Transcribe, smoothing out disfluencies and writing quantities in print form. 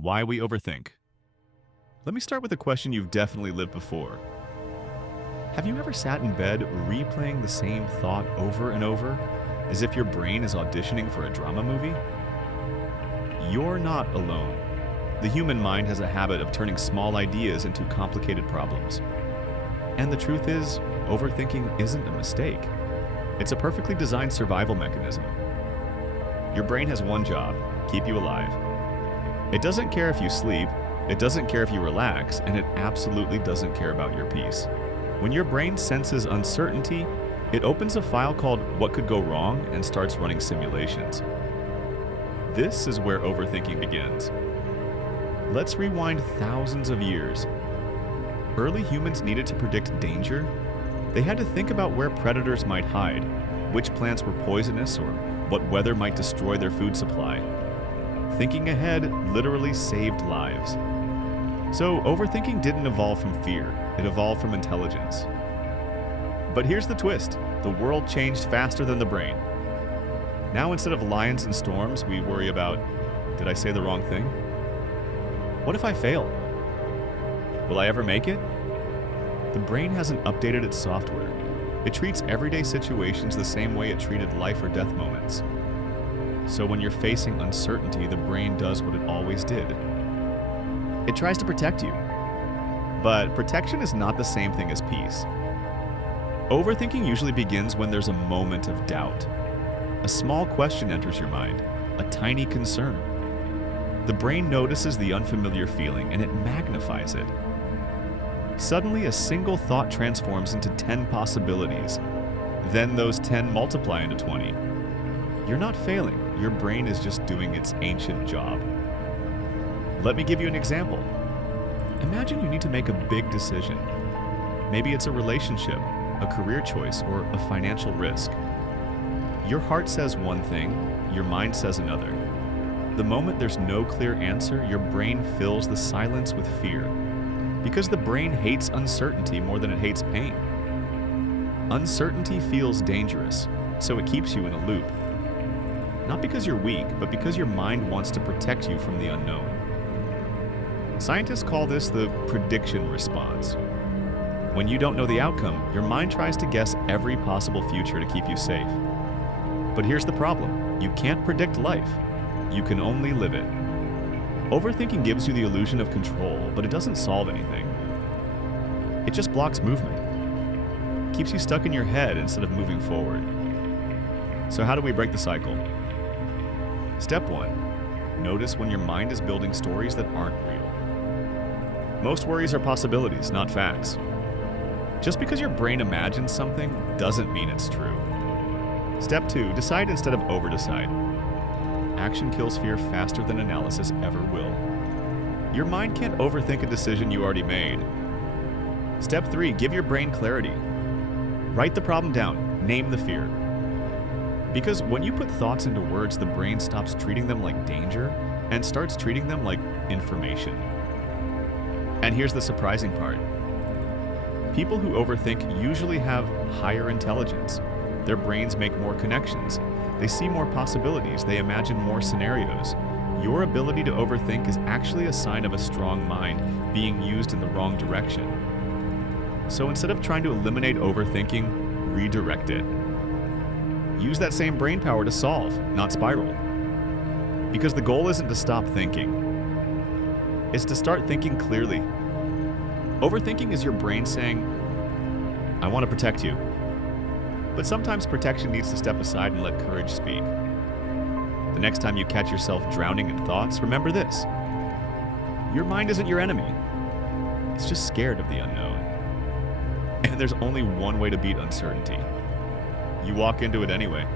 Why we overthink. Let me start with a question you've definitely lived before. Have you ever sat in bed replaying the same thought over and over, as if your brain is auditioning for a drama movie? You're not alone. The human mind has a habit of turning small ideas into complicated problems. And the truth is, overthinking isn't a mistake. It's a perfectly designed survival mechanism. Your brain has one job: keep you alive. It doesn't care if you sleep, it doesn't care if you relax, and it absolutely doesn't care about your peace. When your brain senses uncertainty, it opens a file called What Could Go Wrong and starts running simulations. This is where overthinking begins. Let's rewind thousands of years. Early humans needed to predict danger. They had to think about where predators might hide, which plants were poisonous, or what weather might destroy their food supply. Thinking ahead literally saved lives. So overthinking didn't evolve from fear, it evolved from intelligence. But here's the twist: the world changed faster than the brain. Now instead of lions and storms, we worry about, did I say the wrong thing? What if I fail? Will I ever make it? The brain hasn't updated its software. It treats everyday situations the same way it treated life or death moments. So when you're facing uncertainty, the brain does what it always did. It tries to protect you. But protection is not the same thing as peace. Overthinking usually begins when there's a moment of doubt. A small question enters your mind, a tiny concern. The brain notices the unfamiliar feeling and it magnifies it. Suddenly, a single thought transforms into 10 possibilities. Then those 10 multiply into 20. You're not failing, your brain is just doing its ancient job. Let me give you an example. Imagine you need to make a big decision. Maybe it's a relationship, a career choice, or a financial risk. Your heart says one thing, your mind says another. The moment there's no clear answer, your brain fills the silence with fear. Because the brain hates uncertainty more than it hates pain. Uncertainty feels dangerous, so it keeps you in a loop. Not because you're weak, but because your mind wants to protect you from the unknown. Scientists call this the prediction response. When you don't know the outcome, your mind tries to guess every possible future to keep you safe. But here's the problem: you can't predict life. You can only live it. Overthinking gives you the illusion of control, but it doesn't solve anything. It just blocks movement. Keeps you stuck in your head instead of moving forward. So how do we break the cycle? Step 1. Notice when your mind is building stories that aren't real. Most worries are possibilities, not facts. Just because your brain imagines something doesn't mean it's true. Step 2. Decide instead of over-decide. Action kills fear faster than analysis ever will. Your mind can't overthink a decision you already made. Step 3. Give your brain clarity. Write the problem down. Name the fear. Because when you put thoughts into words, the brain stops treating them like danger and starts treating them like information. And here's the surprising part. People who overthink usually have higher intelligence. Their brains make more connections. They see more possibilities. They imagine more scenarios. Your ability to overthink is actually a sign of a strong mind being used in the wrong direction. So instead of trying to eliminate overthinking, redirect it. Use that same brain power to solve, not spiral. Because the goal isn't to stop thinking. It's to start thinking clearly. Overthinking is your brain saying, I want to protect you. But sometimes protection needs to step aside and let courage speak. The next time you catch yourself drowning in thoughts, remember this. Your mind isn't your enemy. It's just scared of the unknown. And there's only one way to beat uncertainty. You walk into it anyway.